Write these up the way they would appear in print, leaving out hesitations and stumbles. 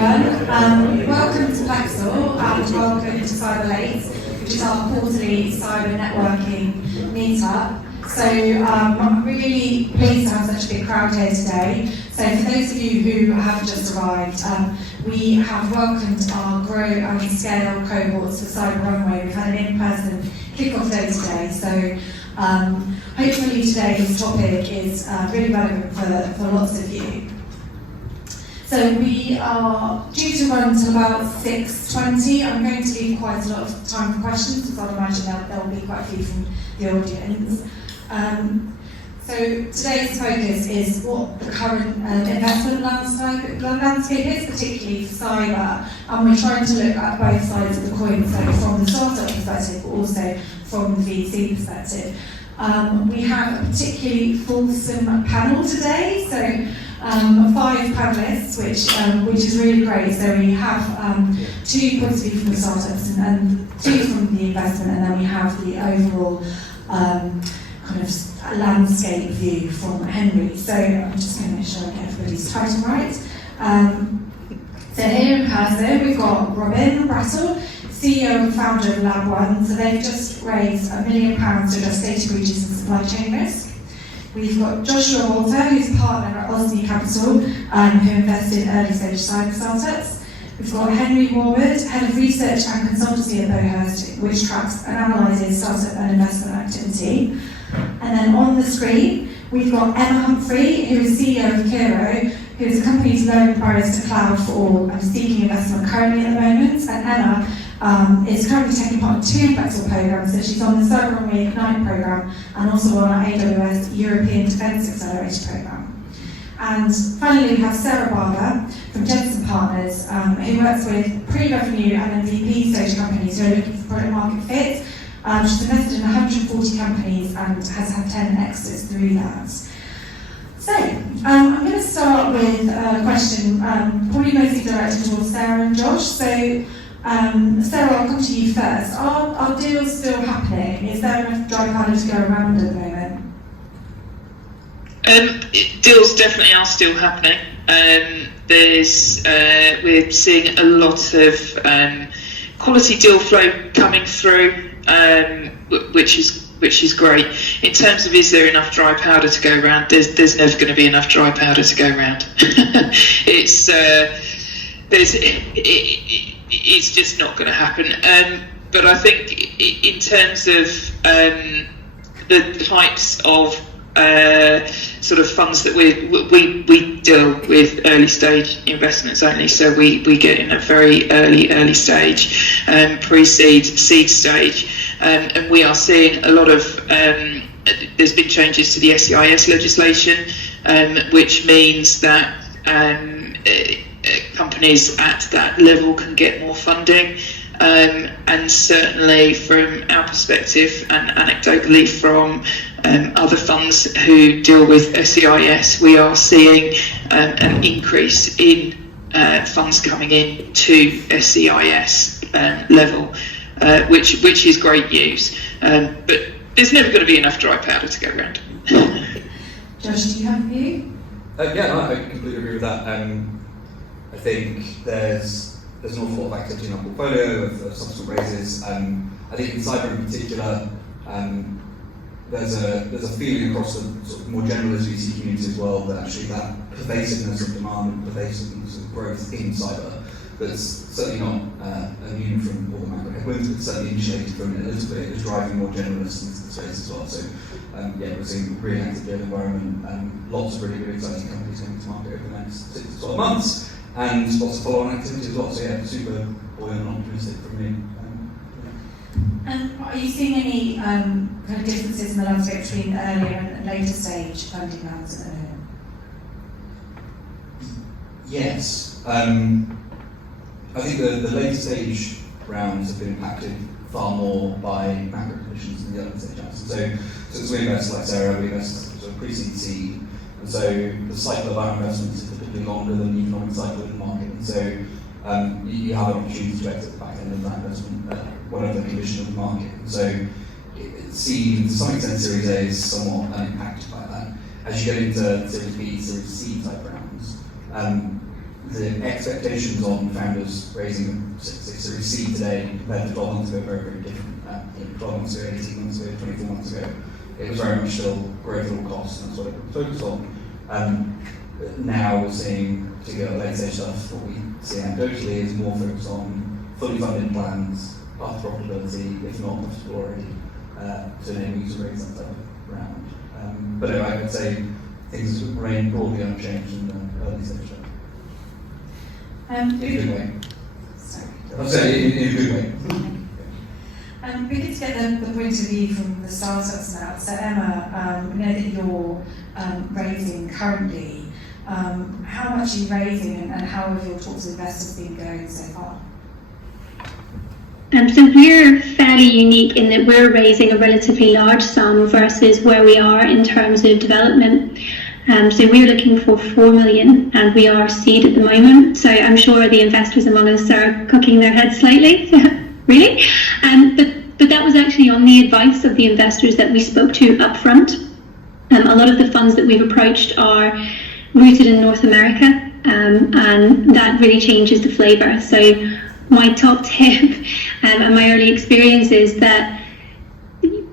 everyone. Welcome to Plexel and welcome to Cyber Late, which is our quarterly cyber networking meetup. So I'm really pleased to have such a big crowd here today. So for those of you who have just arrived, we have welcomed our Grow and Scale cohorts for Cyber Runway. We've had an in-person kick-off day today. So hopefully today's topic is really relevant for lots of you. So we are due to run until about 6:20. I'm going to leave quite a lot of time for questions, because I'd imagine there will be quite a few from the audience. So today's focus is what the current investment landscape is, particularly for cyber, and we're trying to look at both sides of the coin, so from the startup perspective, but also from the VC perspective. We have a particularly fulsome panel today, so 5 panelists, which is really great. So we have 2 points of view from the startups and 2 from the investment, and then we have the overall kind of landscape view from Henry. So I'm just going to make sure I get everybody's title right. So here in person we've got Robin Brattle, CEO and founder of Lab1. So they've just raised £1 million to address data breaches and supply chain risk. We've got Joshua Walter, who's a partner at Osney Capital, who invested in early stage cyber startups. We've got Henry Warwood, Head of Research and Consultancy at Bowhurst, which tracks and analyses startup and investment activity. And then on the screen, we've got Emma Humphrey, who is CEO of Kiro, who is a company to lower barriers to cloud for all and seeking investment currently at the moment. And Emma is currently taking part in 2 Plexel programs, so she's on the Cyber Runway Ignite program and also on our AWS European Defence Accelerator program. And finally, we have Sarah Barber from Jensen Partners, who works with pre-revenue and MVP stage companies who are looking for product market fit. She's invested in 140 companies and has had 10 exits through that. So, I'm going to start with a question, probably mostly directed towards Sarah and Josh. So, Sarah, I'll come to you first. Are deals still happening? Is there enough dry powder to go around at the moment? Deals definitely are still happening. We're seeing a lot of quality deal flow coming through, which is great. In terms of is there enough dry powder to go around, there's never going to be enough dry powder to go around. It's just not going to happen. But I think in terms of the types of sort of funds that we deal with early stage investments only, so we get in a very early stage, pre-seed, seed stage, and we are seeing a lot of there's been changes to the SEIS legislation, which means that companies at that level can get more funding, and certainly from our perspective and anecdotally from other funds who deal with SEIS, we are seeing an increase in funds coming in to SEIS level, which is great news. But there's never going to be enough dry powder to go around. Josh, do you have a view? I completely agree with that. I think there's an awful lot of activity in our portfolio of subsequent raises. I think in cyber in particular, there's a feeling across the sort of more generalist VC community as well that actually that pervasiveness of demand and pervasiveness of growth in cyber that's certainly not immune from all the macro headwinds, but certainly initiated from it a little bit, is driving more generalists into the space as well. So we're seeing a really active deal environment, lots of really exciting companies coming to market over the next 6 to 12 months, and lots of follow-on activity as well. So super buoyant and optimistic from me. And are you seeing any kind of differences in the landscape between earlier and later stage funding rounds at the moment? Yes. I think the later stage rounds have been impacted far more by macro conditions than the early stage rounds. So as we invest, like Sarah, we invest sort of pre-seed seed, and so the cycle of our investments is typically longer than the economic cycle in the market. And so you have an opportunity to exit the back end of that investment, whatever the condition of the market. And so seed, to some extent, Series A is somewhat unimpacted by that. As you get into Series B, Series C type rounds, the expectations on founders raising Series C today compared to 12 months ago are very, very different. 12 months ago, 18 months ago, 24 months ago, it was very much still growth at all costs, and that's what it was focused on. Now we're seeing, particularly late stage stuff, what we see anecdotally is more focused on fully funded plans, path to profitability, if not profitable already, to enable you to raise that type of round. But I would say things remain broadly unchanged in the early stage stuff. In a good way. Sorry. I'm saying in a good way. We get to get the point of view from the startups now. So Emma, we know that you're raising currently. How much are you raising, and how have your talks with investors been going so far? So we're fairly unique in that we're raising a relatively large sum versus where we are in terms of development. So we're looking for 4 million, and we are seed at the moment. So I'm sure the investors among us are cooking their heads slightly. Really? But that was actually on the advice of the investors that we spoke to up front. A lot of the funds that we've approached are rooted in North America, and that really changes the flavour. So my top tip and my early experience is that the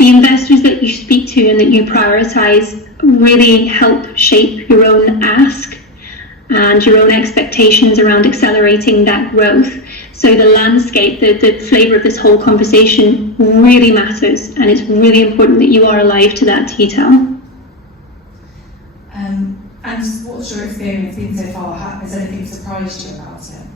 investors that you speak to and that you prioritise really help shape your own ask and your own expectations around accelerating that growth. So the landscape, the flavour of this whole conversation really matters, and it's really important that you are alive to that detail. And what's your experience been so far? Has anything surprised you about it?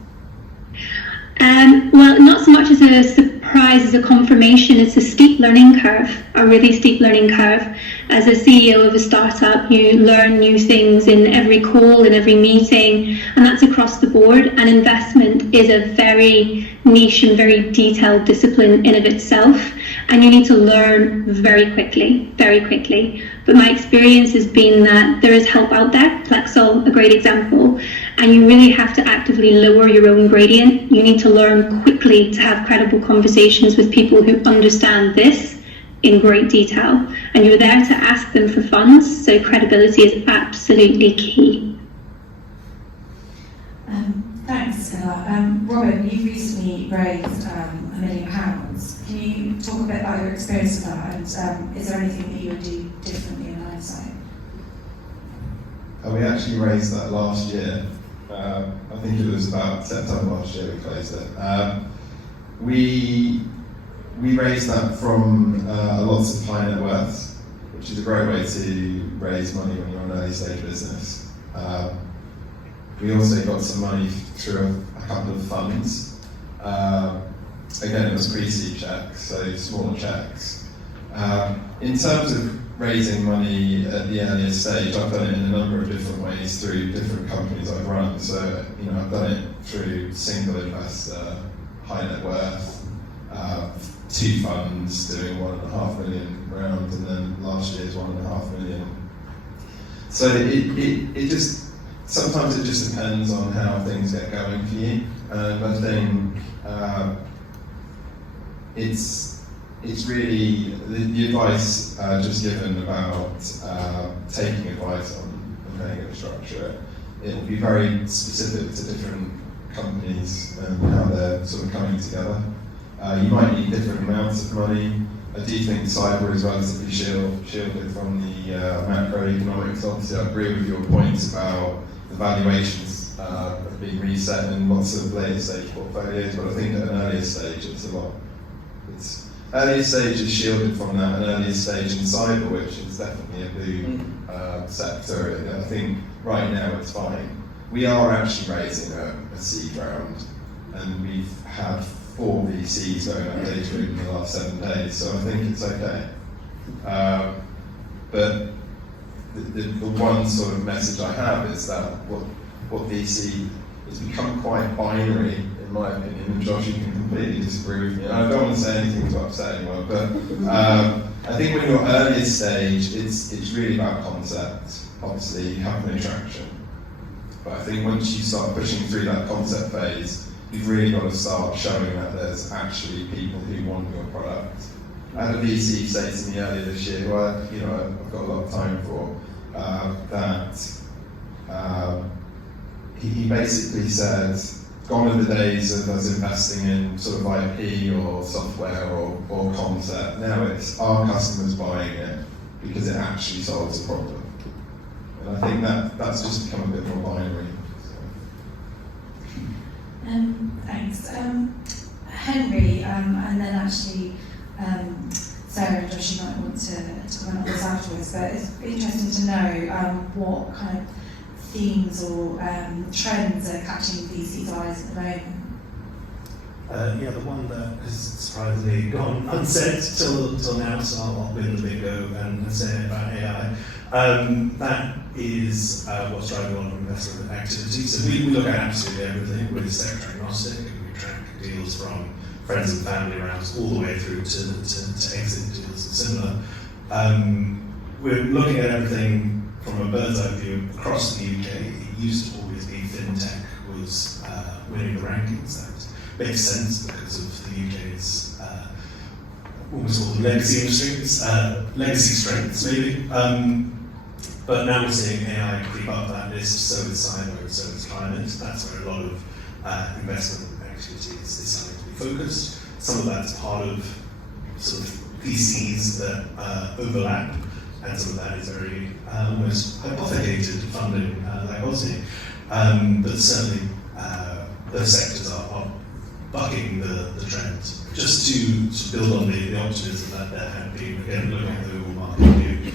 Well, not so much as a surprise as a confirmation. It's a steep learning curve, a really steep learning curve. As a CEO of a startup, you learn new things in every call, in every meeting, and that's across the board. And investment is a very niche and very detailed discipline in of itself, and you need to learn very quickly, very quickly. But my experience has been that there is help out there, Plexel, a great example, and you really have to actively lower your own gradient. You need to learn quickly to have credible conversations with people who understand this in great detail, and you're there to ask them for funds, so credibility is absolutely key. Thanks, Scilla. Robin, you recently raised £1 million. Can you talk a bit about your experience with that, and is there anything that you would do differently in hindsight? We actually raised that last year. I think it was about September last year we closed it. We raised that from lots of high net worths, which is a great way to raise money when you're an early stage business. We also got some money through a couple of funds. Again, it was pre-seed checks, so smaller checks. In terms of raising money at the earliest stage, I've done it in a number of different ways through different companies I've run. So, I've done it through single investor, high net worth, 2 funds doing 1.5 million round, and then last year's 1.5 million. So it just, sometimes it just depends on how things get going for you. And I think it's really the advice just given about taking advice on how you're going to structure it. It will be very specific to different companies and how they're sort of coming together. You might need different amounts of money. I do think cyber is relatively shielded from the macroeconomics. Obviously, I agree with your points about the valuations have been reset in lots of later stage portfolios, but I think at an earlier stage earlier stage is shielded from that, an earlier stage in cyber, which is definitely a boom sector. I think right now it's fine. We are actually raising a seed round, and we've had 4 VCs going on data in the last 7 days, so I think it's okay. But the one sort of message I have is that what VC has become quite binary, in my opinion, and Josh, you can completely disagree with me. And I don't want to say anything to upset anyone, but I think when you're earlier stage, it's really about concept. Obviously, you have no traction. But I think once you start pushing through that concept phase, you've really got to start showing that there's actually people who want your product. I had a VC say to me earlier this year, who I've got a lot of time for, that he basically said, gone are the days of us investing in sort of IP or software or concept. Now it's our customers buying it because it actually solves a problem. And I think that's just become a bit more binary. Thanks. Henry, and then actually Sarah and Josh, you might want to comment on this afterwards, but it's interesting to know what kind of themes or trends are catching VC's eyes at the moment. Yeah, the one that has surprisingly gone unsaid till now, so I'll win the big go and say about AI. That is what's driving a lot of investment activity. So we look at absolutely everything. We're sector agnostic, and we track deals from friends and family rounds all the way through to exit deals and similar. We're looking at everything from a bird's eye view across the UK. It used to always be fintech was winning the rankings. That makes sense because of the UK's almost all the legacy industries, legacy strengths maybe. But now we're seeing AI creep up that list, so is cyber and so is climate. That's where a lot of investment activity is starting to be focused. Some of that's part of sort of VCs that overlap, and some of that is very almost hypothecated funding like Aussie. But certainly those sectors are bucking the trend. Just to build on the optimism that there had been, again, looking at the overall market view,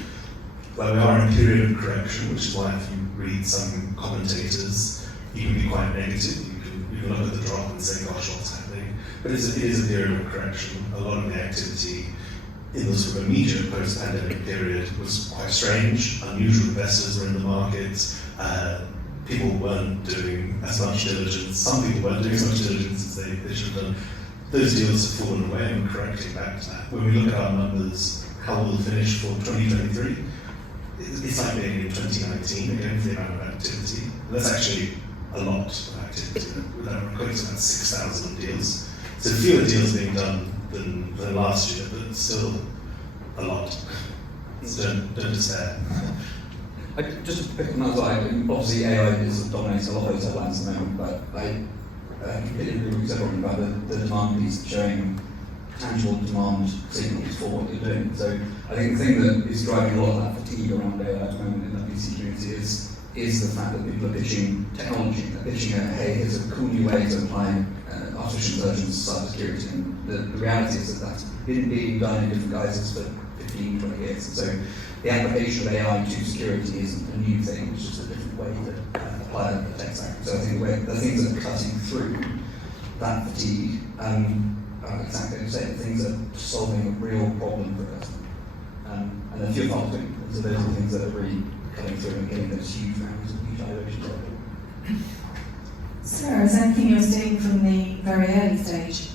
where we are in a period of correction, which is why if you read some commentators, you can be quite negative. You can look at the drop and say, gosh, what's happening? But it is a period of correction. A lot of the activity in the sort of immediate post-pandemic period was quite strange. Unusual investors were in the market. People weren't doing as much diligence. Some people weren't doing as much diligence as they should have done. Those deals have fallen away and we're correcting back to that. When we look at our numbers, how we'll finish for 2023, it's like being in 2019 again for the amount of activity. And that's actually a lot of activity. That equates to about 6,000 deals. So fewer deals being done than last year, but still a lot. So don't despair. Just to pick on that side, obviously AI is dominating a lot of those headlines at the moment, but I completely agree with what you said, Robin, about the demand piece showing tangible demand signals for what you're doing. So I think the thing that is driving a lot of that fatigue around AI at the moment in that VC community is the fact that people are pitching technology. They're pitching hey, here's a cool new way to apply artificial intelligence to cybersecurity. And the reality is that that's been being done in different guises for 15, 20 years. And so the application of AI to security isn't a new thing, it's just a different way to apply the tech stack. So I think the things that are cutting through that fatigue exactly as you say, the things that are solving a real problem for a customer. And then few parts doing. So those are the things that are really cutting through and getting those huge rounds of huge valuations. Sarah, is there anything you're seeing from the very early stage?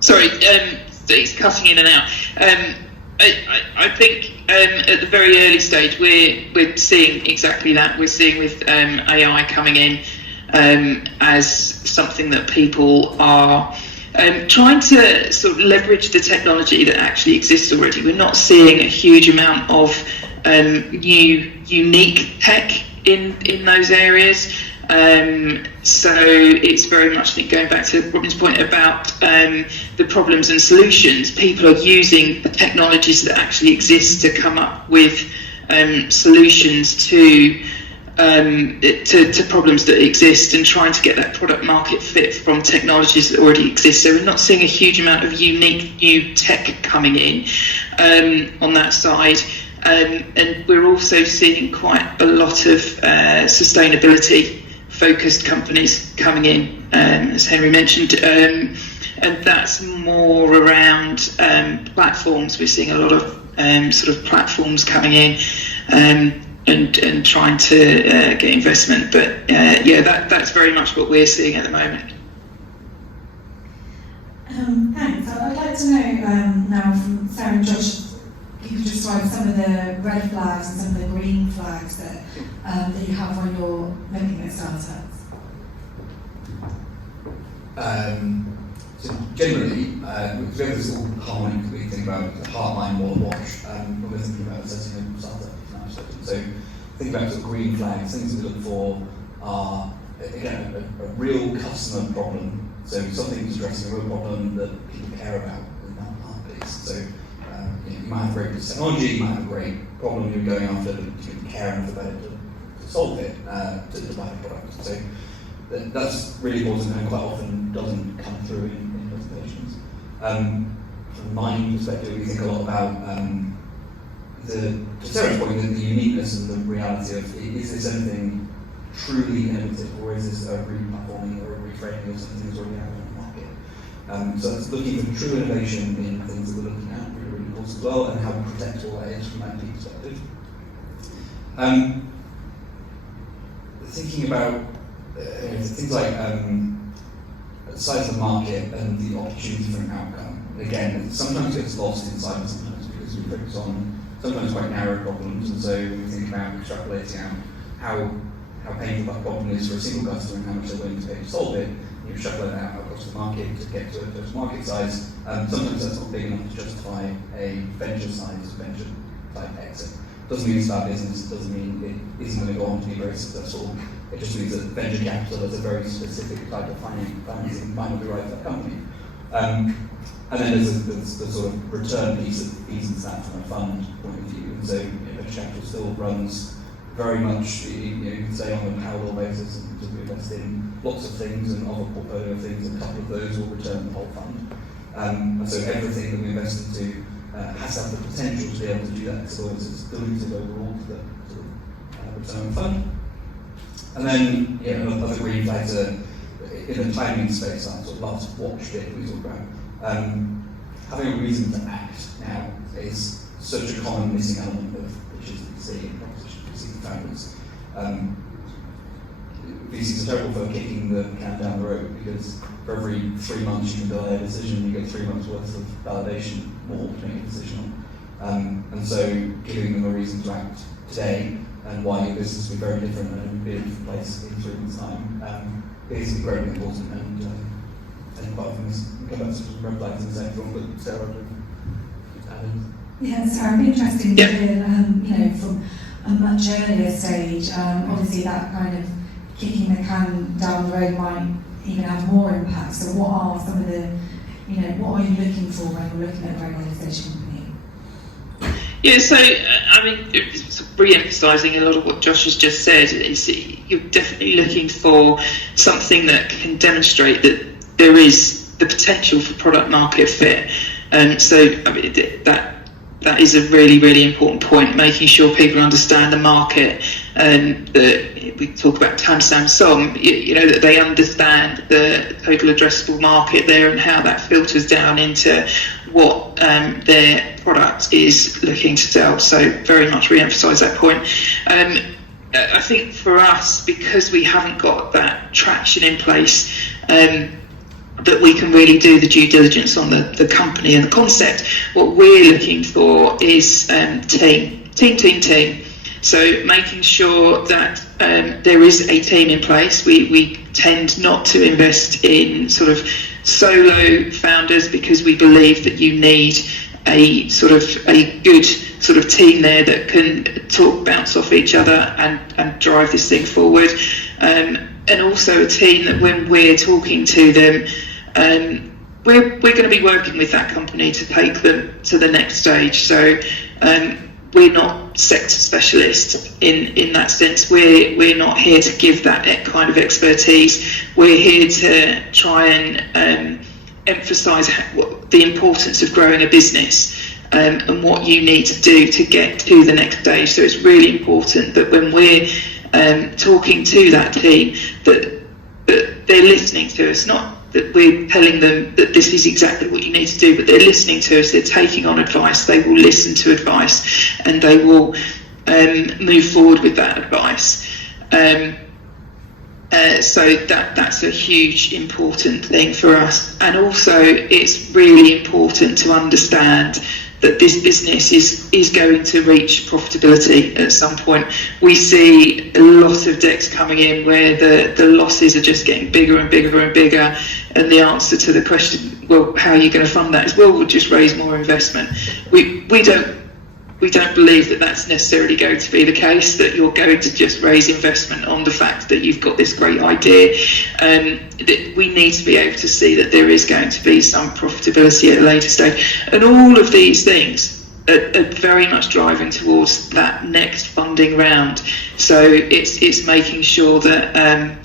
Sorry, it's cutting in and out. I think at the very early stage we're seeing exactly that. We're seeing with AI coming in as something that people are trying to sort of leverage the technology that actually exists already. We're not seeing a huge amount of new, unique tech in those areas. So it's very much, I think, going back to Robin's point about the problems and solutions. People are using the technologies that actually exist to come up with solutions to problems that exist and trying to get that product market fit from technologies that already exist. So we're not seeing a huge amount of unique new tech coming in on that side. And we're also seeing quite a lot of sustainability focused companies coming in, as Henry mentioned, and that's more around platforms. We're seeing a lot of sort of platforms coming in and trying to get investment. But yeah, that's very much what we're seeing at the moment. Thanks. I'd like to know now from Sarah and Josh, if you could describe some of the red flags and some of the green flags that you have when you're looking at startups. So generally, because we have this all harmonic we think about the heart, mind, wall, watch, when we're thinking about setting a startup. So think about sort of green flags, things we look for are, again, a real customer problem. So something addressing a real problem that people care about in that market. So you might have great technology, you might have a great problem you're going after, but you care enough about it to solve it, to buy the product. So that's really important and quite often doesn't come through in presentations. From my perspective, we think a lot about to Sarah's point, the uniqueness and the reality of, is this anything truly innovative, or is this a re-platforming or a reframing of something that's already out on the market? So it's looking for true innovation in things that we're looking at, really, really important as well, and how we protect all that is from that perspective. Thinking about things like the size of the market and the opportunity for an outcome. Again, sometimes it gets lost in cyber sometimes because we focus on sometimes quite narrow problems, and so we think about extrapolating out how painful that problem is for a single customer and how much they're willing to pay to solve it. You extrapolate that out across the market to get to a total market size. Sometimes that's not big enough to justify a venture type exit. Doesn't mean it's bad business, it doesn't mean it isn't going to go on to be very successful. It just means that venture capital is a very specific type of financing might not be right for that company. And then there's the sort of return piece that feeds into that from a fund point of view. And so venture capital still runs very much, you can say, on a parallel basis, and we invest in lots of things and of a portfolio of things, and a couple of those will return the whole fund. And so everything that we invest into has to have the potential to be able to do that, so it's dilutive overall to the return on the fund. And then, other green flags are in the timing space, that sort of last watch bit we talk about. Having a reason to act now is such a common missing element of pitches that you see in proposition VC founders. VCs are terrible for kicking the can down the road, because for every 3 months you can delay a decision, you get 3 months worth of validation more to make a decision on. And so giving them a reason to act today and why your business will be very different and it will be in a different place in 3 months' time is incredibly important, and quite often we come back to some red flags in the second one, but Sarah added. Yeah, so it'd be interesting to hear, from a much earlier stage, obviously that kind of kicking the can down the road might even have more impact. So what are some of the, what are you looking for when you're looking at a very early stage company? Yeah, so re-emphasising a lot of what Josh has just said, is you're definitely looking for something that can demonstrate that there is the potential for product market fit. That is a really, really important point, making sure people understand the market, and that we talk about TAM, SAM, SOM, that they understand the total addressable market there and how that filters down into what their product is looking to sell. So very much re-emphasise that point. I think for us, because we haven't got that traction in place, that we can really do the due diligence on the company and the concept, what we're looking for is team. So making sure that there is a team in place. We tend not to invest in sort of solo founders, because we believe that you need a good sort of team there that can bounce off each other and drive this thing forward. And also a team that when we're talking to them, we're going to be working with that company to take them to the next stage. So we're not sector specialists in that sense. We're not here to give that kind of expertise. We're here to try and emphasise the importance of growing a business and what you need to do to get to the next stage. So it's really important that when we're talking to that team, that they're listening to us, not that we're telling them that this is exactly what you need to do, but they're listening to us, they're taking on advice, they will listen to advice, and they will move forward with that advice. So that's a huge important thing for us. And also it's really important to understand that this business is going to reach profitability at some point. We see a lot of decks coming in where the losses are just getting bigger and bigger and bigger, and the answer to the question, well, how are you going to fund that, is, well, we'll just raise more investment. We we don't believe that that's necessarily going to be the case, that you're going to just raise investment on the fact that you've got this great idea. That we need to be able to see that there is going to be some profitability at a later stage. And all of these things are very much driving towards that next funding round. So it's making sure that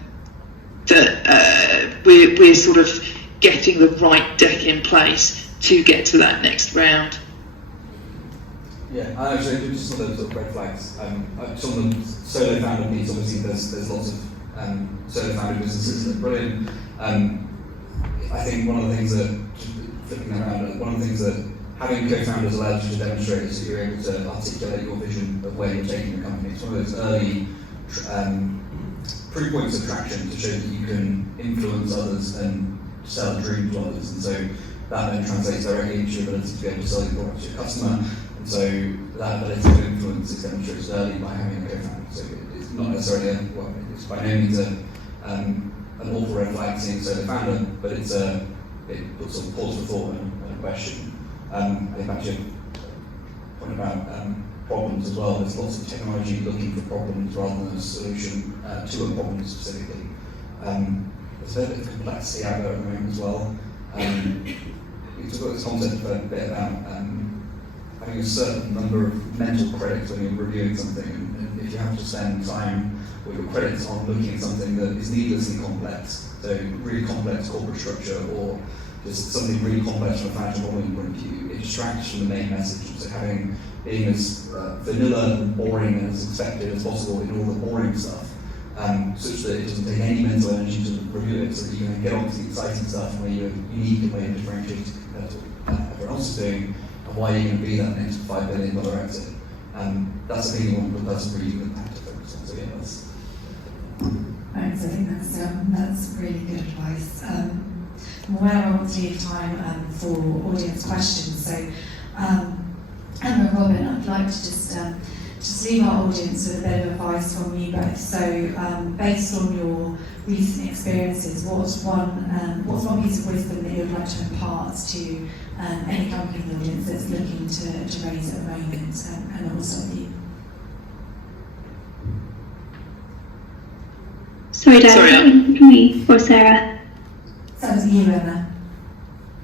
we're sort of getting the right deck in place to get to that next round. Yeah, actually, just some of the sort of red flags. Some of the solo founder piece, obviously, there's lots of solo founder businesses that are brilliant. I think one of the things that, flipping that around, one of the things that having co-founders allows you to demonstrate is that you're able to articulate your vision of where you're taking the company. It's one of those early proof points of traction to show that you can influence others and sell a dream to others. And so that then translates directly into your ability to be able to sell your product to your customer. So that ability to influence is demonstrated early by having a co-founder. So it's not necessarily it's by no means an awful red flag seeing solo founder, but it puts sort of pause for thought and a question. I think back to your point about problems as well. There's lots of technology looking for problems rather than a solution to a problem specifically. There's a bit of complexity out there at the moment as well. We talked about this concept a bit about having a certain number of mental credits when you're reviewing something, and if you have to spend time with your credits on looking at something that is needlessly complex, so really complex corporate structure or just something really complex from a financial modeling point of view, it distracts from the main message. So being as vanilla and boring and as expected as possible in all the boring stuff, such that it doesn't take any mental energy to review it, so that you can get on to the exciting stuff where you're unique and where you're differentiated compared to what everyone else is doing, and why you're going to be that next $5 billion exit. That's a thing you want, but that's really good impact to focus on. So yeah, that's. Thanks. I think that's really good advice. Well, I want to leave time for audience questions. So, Emma and Robin, I'd like to just leave our audience with a bit of advice from you both. So, based on your recent experiences, what's one piece of wisdom that you'd like to impart to any company in the audience that's looking to raise at the moment, and also you? Sorry, Dad, for me or Sarah? That was you, Emma.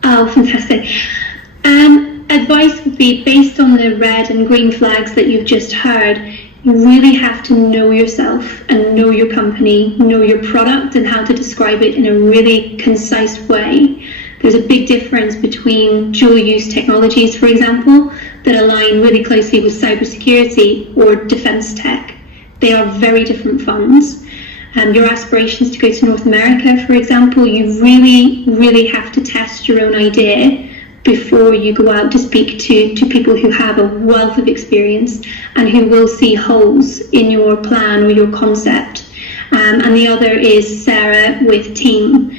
Oh, fantastic. Advice would be, based on the red and green flags that you've just heard, you really have to know yourself and know your company, know your product and how to describe it in a really concise way. There's a big difference between dual-use technologies, for example, that align really closely with cybersecurity or defense tech. They are very different funds. Your aspirations to go to North America, for example, you really have to test your own idea before you go out to speak to people who have a wealth of experience and who will see holes in your plan or your concept. And the other is Sarah with team.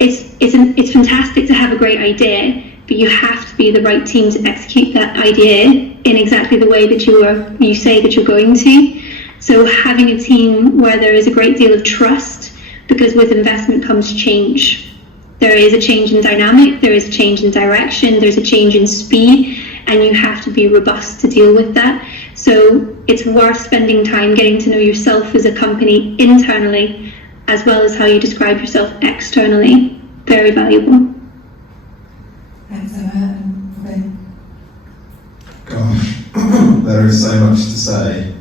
It's fantastic to have a great idea, but you have to be the right team to execute that idea in exactly the way that you say that you're going to. So having a team where there is a great deal of trust, because with investment comes change. There is a change in dynamic, there is a change in direction, there's a change in speed, and you have to be robust to deal with that. So it's worth spending time getting to know yourself as a company internally, as well as how you describe yourself externally. Very valuable. Thanks, Emma and Robin. Gosh, there is so much to say.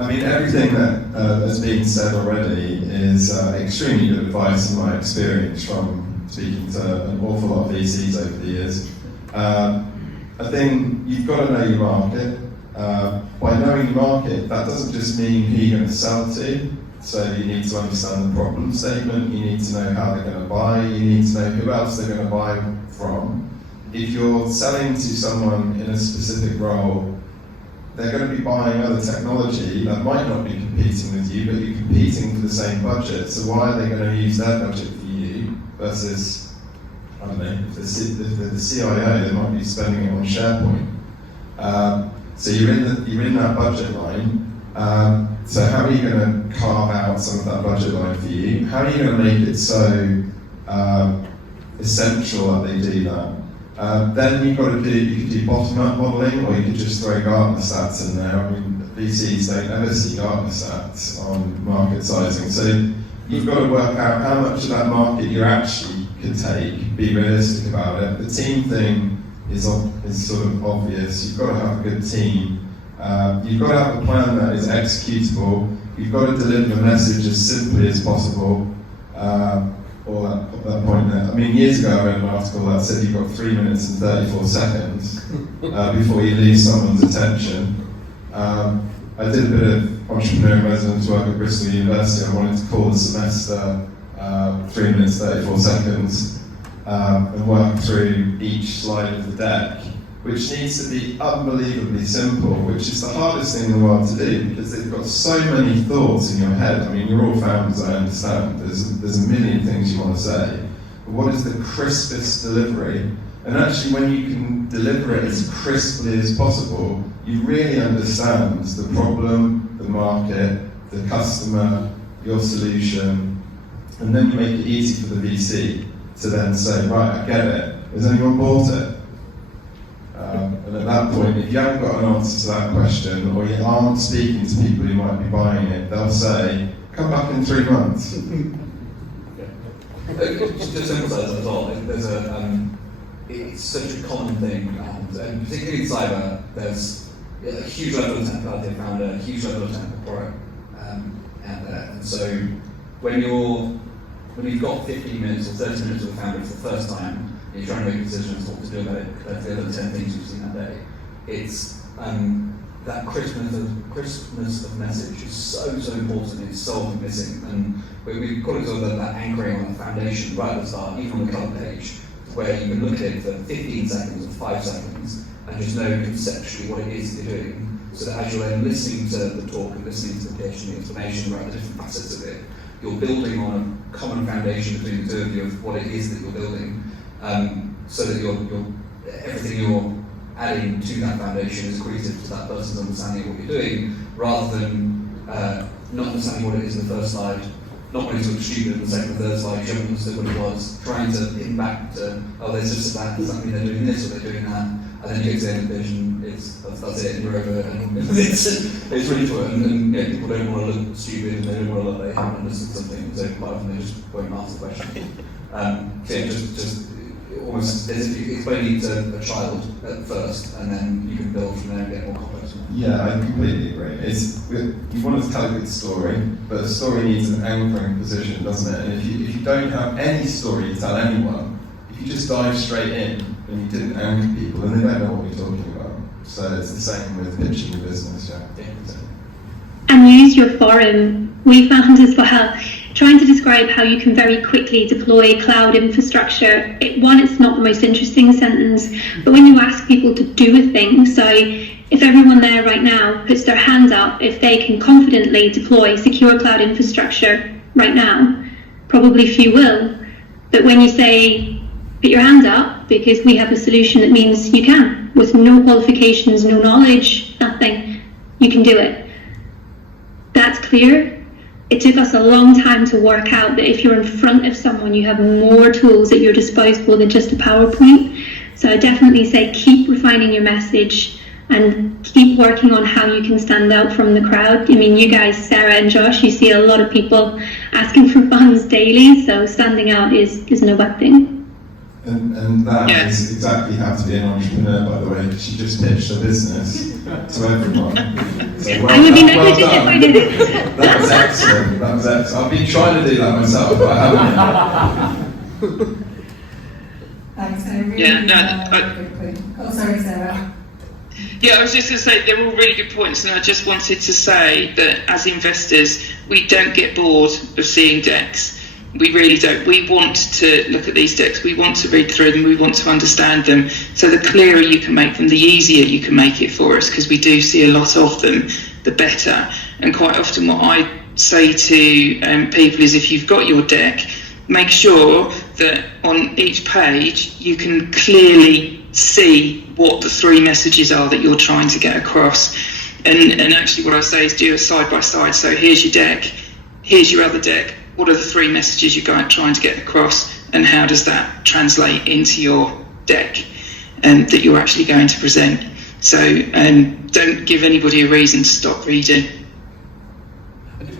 I mean, everything that has been said already is extremely good advice in my experience from speaking to an awful lot of VCs over the years. I think you've got to know your market. By knowing your market, that doesn't just mean who you're going to sell to. So you need to understand the problem statement, you need to know how they're going to buy, you need to know who else they're going to buy from. If you're selling to someone in a specific role, they're going to be buying other technology that might not be competing with you, but you're competing for the same budget. So why are they going to use their budget for you versus, I don't know, if they're the CIO, they might be spending it on SharePoint. So you're in that budget line. So how are you going to carve out some of that budget line for you? How are you going to make it so essential that they do that? Then you could do bottom-up modelling, or you could just throw Gartner stats in there. I mean, VCs don't ever see Gartner stats on market sizing, so you've got to work out how much of that market you actually could take, be realistic about it. The team thing is sort of obvious. You've got to have a good team. You've got to have a plan that is executable. You've got to deliver the message as simply as possible. Or that point there. I mean, years ago I read an article that said you've got 3 minutes and 34 seconds before you lose someone's attention. I did a bit of entrepreneur in residence work at Bristol University. I wanted to call the semester 3 minutes 34 seconds and work through each slide of the deck, which needs to be unbelievably simple, which is the hardest thing in the world to do because they've got so many thoughts in your head. I mean, you're all founders, I understand. There's a million things you want to say. But what is the crispest delivery? And actually, when you can deliver it as crisply as possible, you really understand the problem, the market, the customer, your solution, and then you make it easy for the VC to then say, right, I get it. Has anyone bought it? And at that point, if you haven't got an answer to that question, or you aren't speaking to people who might be buying it, they'll say, come back in 3 months. Just to emphasise as well, it's such a common thing, and particularly in cyber, there's a huge level of technicality found, a huge level of technical product out there. And so when you've got 15 minutes or 30 minutes with a founder for the first time, and you're trying to make a decision as to what to do about it compared to the other 10 things you've seen that day, it's that crispness of message is so important. It's so often missing, and we've got to sort of that anchoring on that foundation right at the start, even on the cover page, where you can look at it for 15 seconds or 5 seconds and just know conceptually what it is that you're doing, so that as you're then listening to the talk and listening to the pitch and the explanation about the different facets of it, you're building on a common foundation between the two of you of what it is that you're building, so that everything you're adding to that foundation is accretive to that person's understanding of what you're doing, rather than not understanding what it is in the first slide, not wanting to look stupid in the second and third slide, you haven't understood what it was, trying to pin back to, oh, there's just that, does that mean they're doing this or they're doing that? And then you get to the end of the vision, that's it, and you're over, and it's really fun, and yeah, people don't want to look stupid, and they don't want to look like they haven't understood something, so quite often they just won't ask the question. So yeah, just almost as if you're explaining to a child at first, and then you can build from there and get more complex. Yeah, I completely agree. You want to tell a good story, but a story needs an anchoring position, doesn't it? And if you don't have any story to tell anyone, if you just dive straight in and you didn't anchor people, then they don't know what you're talking about. So it's the same with pitching your business, yeah. And use your forum. We found as well, trying to describe how you can very quickly deploy cloud infrastructure. It's not the most interesting sentence, but when you ask people to do a thing, so if everyone there right now puts their hand up, if they can confidently deploy secure cloud infrastructure right now, probably few will. But when you say, put your hand up, because we have a solution that means you can, with no qualifications, no knowledge, nothing, you can do it. That's clear. It took us a long time to work out that if you're in front of someone, you have more tools at your disposal than just a PowerPoint. So I definitely say keep refining your message and keep working on how you can stand out from the crowd. I mean, you guys, Sarah and Josh, you see a lot of people asking for funds daily, so standing out is no bad thing. And that is exactly how to be an entrepreneur, by the way, because she just pitched her business to everyone. So I would be negligent if I did it. That was excellent. I've been trying to do that myself, but I haven't. Thanks, I really quick point. Oh, sorry, Sarah. Yeah, I was just going to say they're all really good points, and I just wanted to say that as investors, we don't get bored of seeing decks. We really don't. We want to look at these decks, we want to read through them, we want to understand them. So the clearer you can make them, the easier you can make it for us, because we do see a lot of them, the better. And quite often what I say to people is, if you've got your deck, make sure that on each page you can clearly see what the 3 messages are that you're trying to get across. And actually what I say is do a side by side. So here's your deck, here's your other deck. What are the 3 messages you're trying to get across, and how does that translate into your deck? that you're actually going to present. So don't give anybody a reason to stop reading.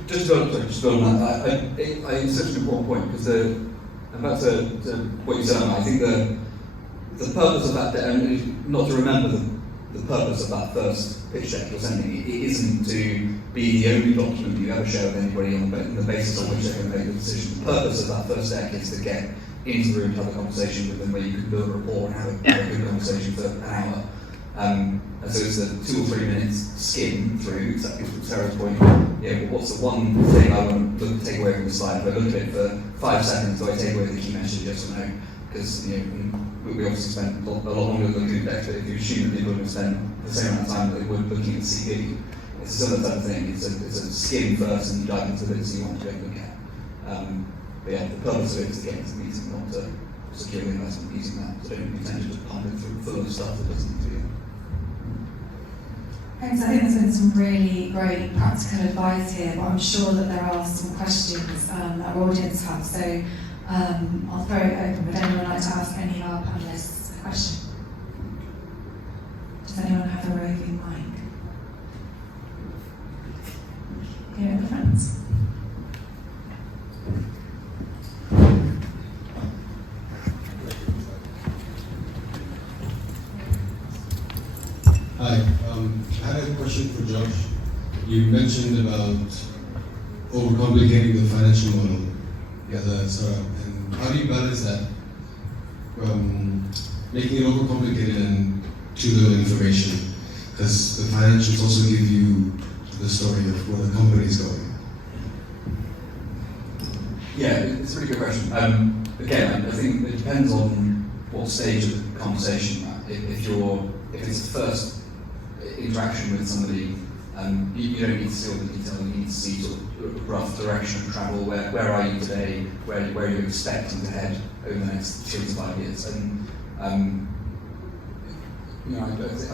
Just on that, it's such an important point, because and back to what you said, I think the purpose of that, and not to remember the purpose of that first pitch deck you're sending, it isn't to be the only document that you ever share with anybody on the basis on which they're going to make the decision. The purpose of that first deck is to get into the room to have a conversation with them, where you can build a rapport and have a good conversation for an hour. And so it's a 2 or 3 minutes skim through, exactly to Sarah's point. Yeah, well, what's the one thing I want to take away from the slide? If I look at it for 5 seconds, do I take away the key message, yes or no? Because we obviously spent a lot longer than good decks, but if you assume that people are going to spend the same amount of time that they would looking at CV, it's a similar type of thing. It's a skim first and you dive into the bits you want to go and look at. But yeah, the purpose of it is to get into the meeting, not to secure the investment using that. So don't be tempted to pump it full of stuff that doesn't need to be. Thanks. I think there's been some really great practical advice here, but I'm sure that there are some questions that our audience have. So I'll throw it open. Would anyone like to ask any of our panelists a question? Does anyone have a roving mic? Here in the front. Hi, I had a question for Josh. You mentioned about overcomplicating the financial model as a startup, and how do you balance that from making it overcomplicated and too little information? Because the financials also give you the story of where the company is going. Yeah, it's a really good question. Again, I think it depends on what stage of the conversation you're at. If it's the first interaction with somebody, you don't need to see all the detail. You need to see sort of rough direction of travel. Where are you today? Where are you expecting to head over the next 3 to 5 years? And I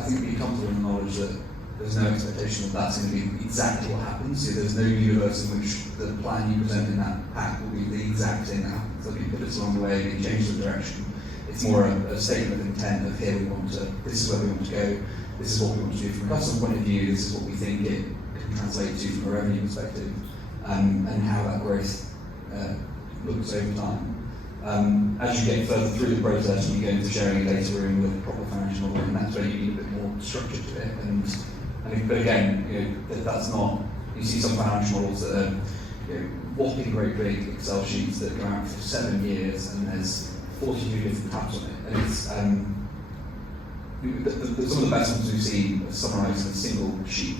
think being comfortable in the knowledge that there's no expectation that that's going to be exactly what happens. So there's no universe in which the plan you present in that pack will be the exact thing that happens. There'll be pivots along the way, and change the direction. It's more a statement of intent of here we want to. This is where we want to go. This is what we want to do from a customer point of view. This is what we think it can translate to from a revenue perspective, and how that growth looks over time. As you get further through the process, and you go into sharing a data room with a proper financial model, and that's where you need a bit more structure to it. And but again, that's not. You see some financial models that are whopping great big Excel sheets that go out for 7 years, and there's 42 different tabs on it, and it's some of the best ones we've seen summarised in a single sheet.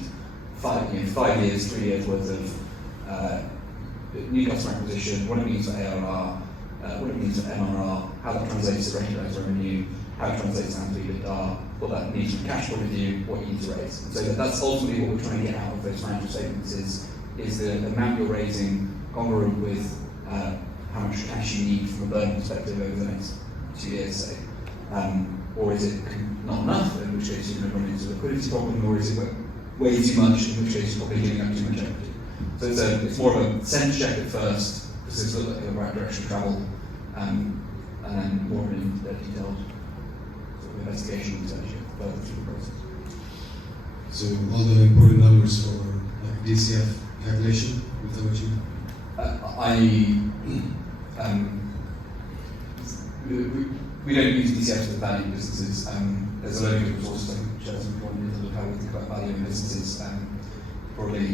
5 years, 3 years worth of new customer acquisition, what it means for ARR, what it means for MRR, how that translates to recognized revenue, how it translates down to EBITDA, what that means from a cash point of view, what you need to raise. And so that's ultimately what we're trying to get out of those financial statements is the amount you're raising congruent with how much cash you need from a burn perspective over the next 2 years, say. Or is it not enough, in which case you're going to run into a liquidity problem, or is it way too much, in which case you're probably giving up too much equity. So it's more of a sense check at first, because it's looks like the right direction of travel, and then more of an detailed sort of investigation research further through the process. So all the important numbers for like DCF calculation, is that what you? We don't use DCF to value businesses. There's a load of good resources I can share some point to look how we think about valuing businesses. Probably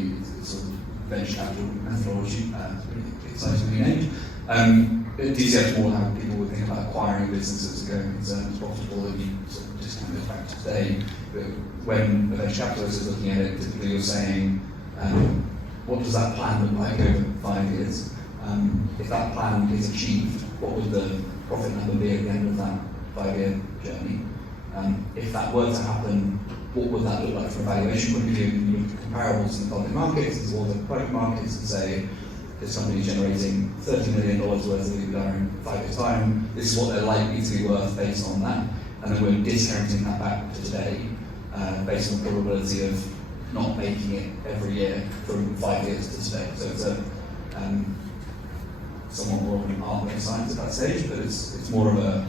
sort of venture capital methodology, pretty excitingly named. DCF is more how people would think about acquiring businesses and going concern as profitable, and you sort of discount those factors today. But when a venture capitalist is looking at it, typically you're saying, what does that plan look like over 5 years? If that plan is achieved, what would the profit number be at the end of that 5-year journey? If that were to happen, what would that look like from a valuation point of view? You look at comparables in the public markets or the private markets and say, this company is generating $30 million worth of EBITDA in 5 years' time. This is what they're likely to be worth based on that. And then we're discounting that back to today based on the probability of not making it every year from 5 years to today. So it's a somewhat more of an art than a science at that stage, but it's more of a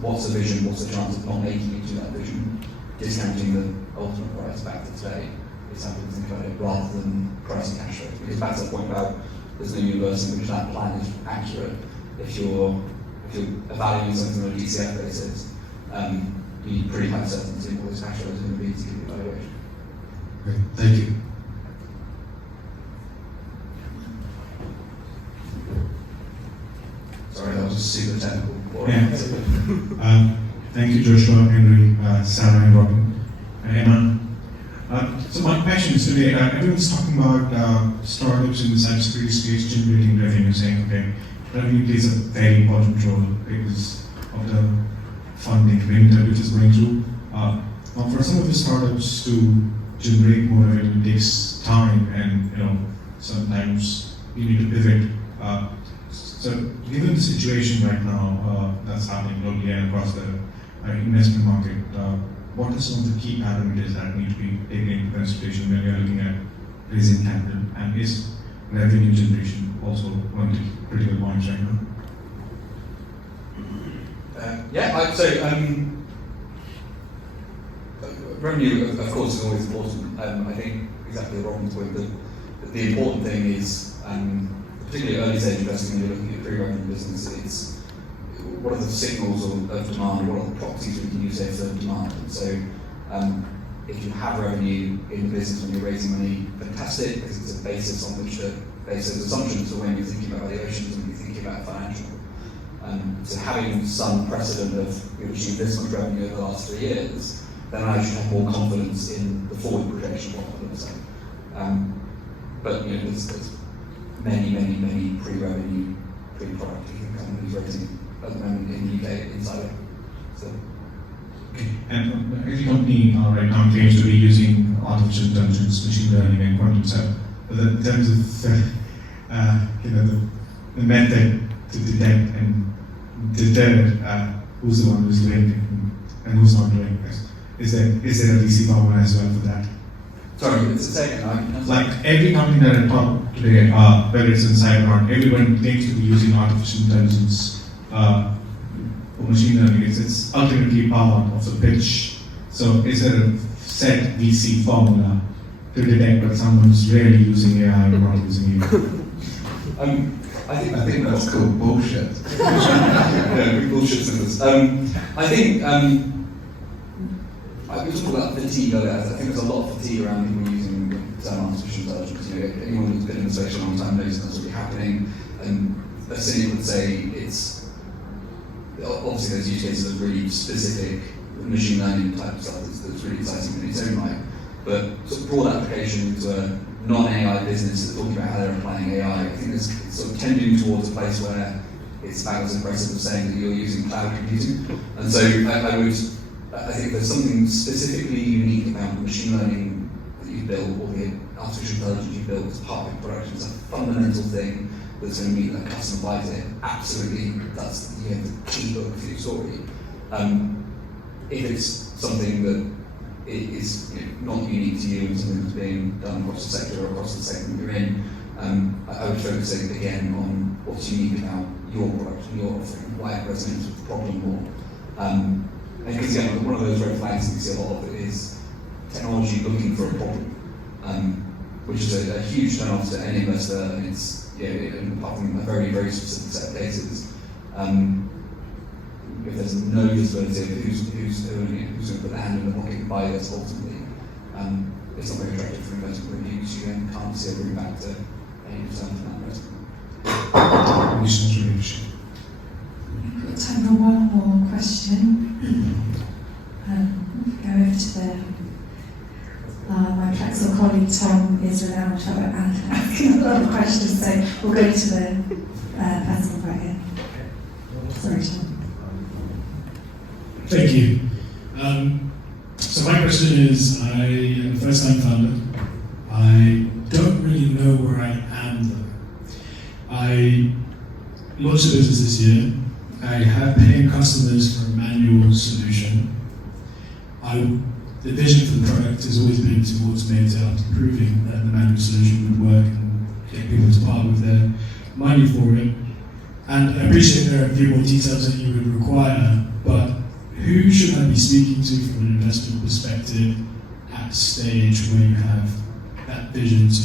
what's the vision, what's the chance of not making it to that vision, discounting the ultimate price back to today is how to think about it, rather than pricing cash flow. Because back to the point about there's no universe in which that plan is accurate. If you're evaluating something on a DCF basis, you need pretty high certainty of what those cash flows are going to be to give the evaluation. Great, thank you. Sorry, that was a super technical. Thank you, Joshua, Henry, Sarah, and Robin, Emma. So my question is today, everyone's talking about startups in the cybersecurity space generating revenue, saying, okay, revenue plays a very important role because of the funding winter which is going through. Now for some of the startups to generate more revenue takes time, and sometimes you need to pivot. So given the situation right now that's happening globally and across the investment market, what are some of the key parameters that need to be taken into consideration when we are looking at raising capital, and is revenue generation also one of the critical points right now? Revenue, of course, is always important. I think exactly Robin's point that the important thing is, particularly early stage investing, when you're looking at pre-revenue business, it's what are the signals of demand, what are the proxies we can use there for demand. And so if you have revenue in the business when you're raising money, fantastic, because it's a basis on which to base those assumptions for when you're thinking about valuations and you're thinking about financial. So having some precedent of we've achieved this much revenue over the last 3 years, then I should have more confidence in the forward projection of what that looks like. But there's many pre-revenue, pre-product companies raising at the moment in the UK inside. So. Okay. And every company right now claims to be using artificial intelligence, machine learning, and quantum stuff. But in terms of the method to detect and deter who's the one who's doing it and who's not doing it, is there a VC formula as well for that? Sorry, it's a second. Like every company that I talk today, whether it's in cyber or not, everyone claims to be using artificial intelligence or machine learning. It's ultimately part of the pitch. So is there a set VC formula to detect that someone's really using AI or not using AI? I think that's called bullshit. Yeah, bullshit symbols. I think we talked about fatigue earlier. I think there's a lot of fatigue around people using the term artificial intelligence. Anyone who's been in the space for a long time knows that's already happening. And a cynic would say it's obviously there's use cases of really specific machine learning type stuff that's really exciting in its own right. But sort of broad application to a non-AI business that's talking about how they're applying AI, I think it's sort of tending towards a place where it's about as impressive as saying that you're using cloud computing. And so I think there's something specifically unique about the machine learning that you've built, or the artificial intelligence you've built as part of your product. It's a fundamental thing that's going to mean that customer buys it. Absolutely, that's the key hook for your story. If it's something that is not unique to you and something that's being done across the sector or across the segment you're in, I would focus again on what's unique about your product and your offering, why it resonates with the problem more. Because again, one of those red flags that you see a lot of it is technology looking for a problem, which is a huge turn-off to any investor, and it's apart from a very, very specific set of cases. If there's no visibility of who's going to put their hand in the pocket and buy this ultimately, it's not very attractive for investment reviews. You then can't see a route back to any return from that investment. Time for one more question. Go over to my Plexel colleague Tom is renowned for asking a lot of questions, so we'll go to the person right here. Sorry, Tom. Thank you. So my question is, I am a first-time founder. I don't really know where I am though. I launched a business this year. I have paying customers for a manual solution. The vision for the product has always been to automate out, proving that the manual solution would work and get people to part with their money for it. And I appreciate there are a few more details that you would require, but who should I be speaking to from an investment perspective at a stage where you have that vision to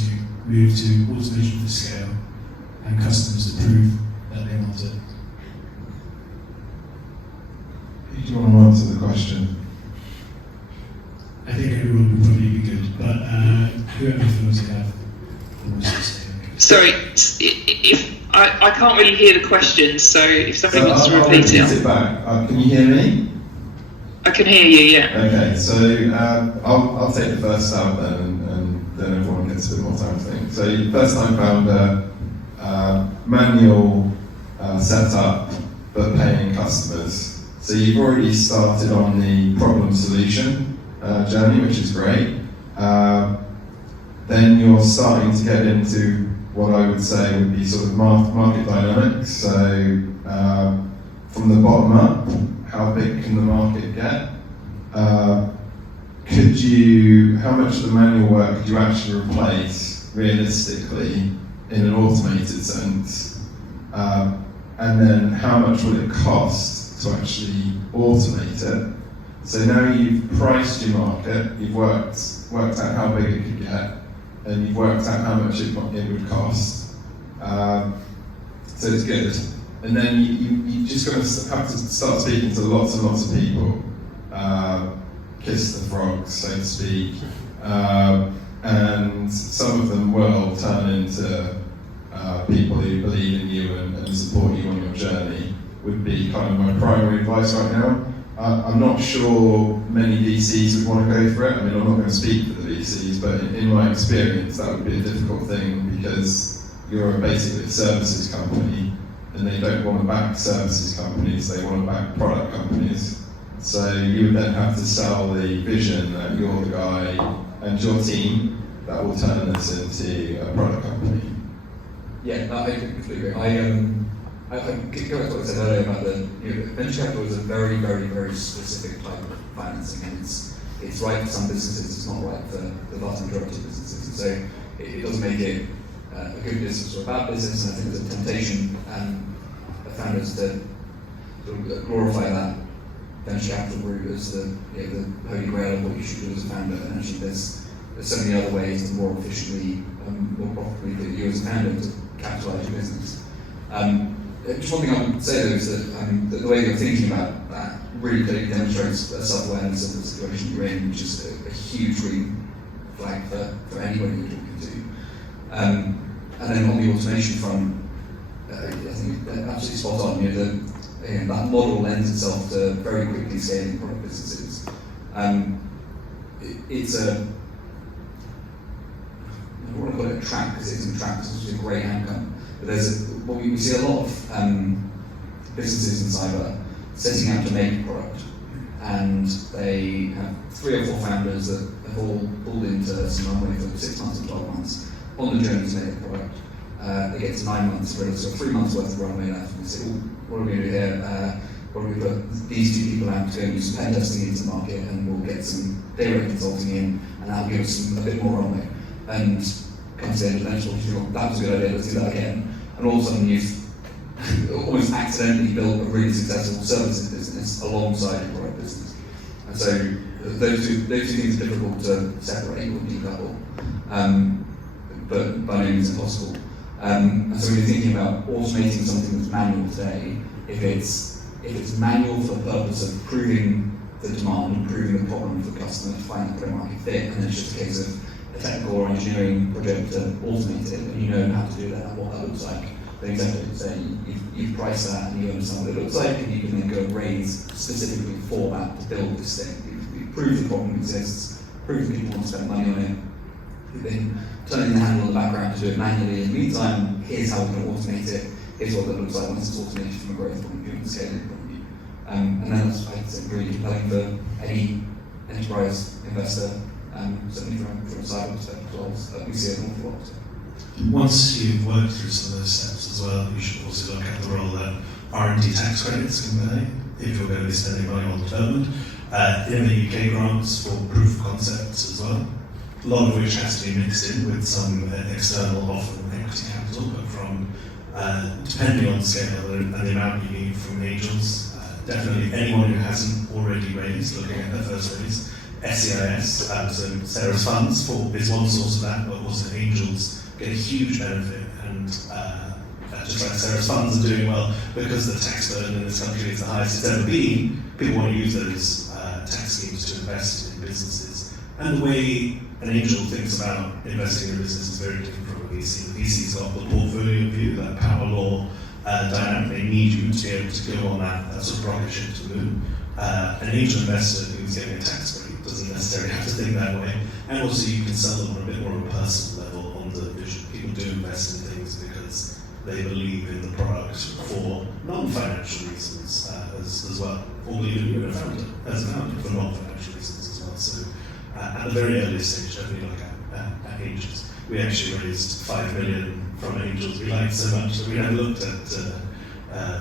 move to automation for scale and customers to prove that they want it? Do you want to answer the question? I think everyone would probably be good, but whoever feels they have the most to say. Sorry, if I can't really hear the question, so if somebody wants to I'll repeat it. it back. Can you hear me? I can hear you, yeah. Okay, so I'll take the first stab then, and then everyone gets a bit more time to think. So first time founder, manual setup, but paying customers. So you've already started on the problem solution journey, which is great. Then you're starting to get into what I would say would be sort of market dynamics. So from the bottom up, how big can the market get? How much of the manual work could you actually replace realistically in an automated sense? And then how much will it cost to actually automate it? So now you've priced your market, you've worked out how big it could get, and you've worked out how much it would cost. So it's good. And then you just got to have to start speaking to lots and lots of people, kiss the frogs, so to speak. And some of them will turn into people who believe in you and support you on your journey, would be kind of my primary advice right now. I'm not sure many VCs would want to go for it. I mean, I'm not going to speak for the VCs, but in my experience, that would be a difficult thing because you're basically a services company, and they don't want to back services companies, they want to back product companies. So you would then have to sell the vision that you're the guy and your team that will turn this into a product company. Yeah, no, I completely agree. I go back to what I said earlier about venture capital is a very, very, very specific type of financing, and it's right for some businesses, it's not right for the vast majority of businesses. And so it does make it a good business or a bad business, and I think there's a temptation of founders to sort of glorify that venture capital route as the holy grail of what you should do as a founder. And actually, there's so many other ways to more efficiently, more profitably that you as a founder to capitalise your business. Just one thing I would say though is that the way you're thinking about that really clearly demonstrates a self-awareness of the situation you're in, which is a huge green flag for anybody you're talking to. And then on the automation front, I think absolutely spot on. That model lends itself to very quickly scaling product businesses. It's I don't want to call it a trap because it isn't a trap, it's a great outcome. But we see a lot of businesses in cyber setting out to make a product, and they have 3 or 4 founders that have all pulled into some runway for 6 months or 12 months on the journey to make a product. They get to 9 months, so 3 months worth of runway left, and they say, what are we going to do here? What do we put these 2 people out to go and do some pen testing into the market, and we'll get some day rate consulting in, and that'll give us a bit more runway. And come to the end of the bench, that was a good idea, let's do that again. And all of a sudden you've almost accidentally built a really successful services business alongside your product business. And so those two things are difficult to separate or decouple, but by no means impossible. And so when you're thinking about automating something that's manual today, if it's manual for the purpose of proving the demand and proving the problem for the customer to find the product market fit, and then it's just a case of a technical or engineering project to automate it, and you know how to do that and what that looks like, then exactly what you're saying, you've priced that and you understand what it looks like, and you can then go and raise specifically for that to build this thing. You've proved the problem exists, proved that people want to spend money on it, you've been turning the handle in the background to do it manually. In the meantime, here's how we're going to automate it, here's what that looks like once it's automated from a growth point of view and scaling point of view. And then that's, I think, really compelling for any enterprise investor, certainly from a cyber perspective, we see an awful lot. Once you've worked through some of those steps as well, you should also look at the role that R&D tax credits can play if you're going to be spending money on development. In the UK, grants for proof of concepts as well, a lot of which has to be mixed in with some external, often equity capital, but from depending on the scale and the amount you need from angels, definitely anyone who hasn't already raised, looking at their first raise. SEIS, so Sarah's funds is one source of that, but also angels get a huge benefit, and just like Sarah's funds are doing well because the tax burden in this country is the highest it's ever been. People want to use those tax schemes to invest in businesses, and the way an angel thinks about investing in a business is very different from a VC. The VC's got the portfolio view, that power law dynamic. They need you to be able to go on that sort of rocket ship to the moon. An angel investor who's getting a tax break doesn't necessarily have to think that way, and also you can sell them on a bit more of a personal level on the vision. People do invest in things because they believe in the product for non-financial reasons as well, or believe in you as a founder for non-financial reasons as well. So at the very earliest stage, definitely look at angels. We actually raised 5 million from angels. We liked so much that we never looked at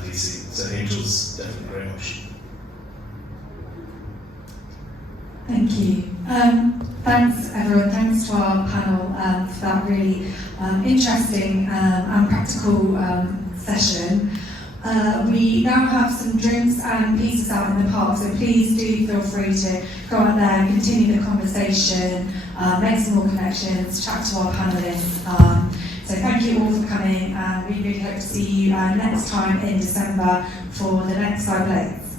VC. So angels definitely a great option. Thank you. Thanks everyone, thanks to our panel for that really interesting and practical session. We now have some drinks and pizzas out in the park, so please do feel free to go out there and continue the conversation, make some more connections, chat to our panellists. So thank you all for coming, and we really hope to see you next time in December for the next 5 Blades.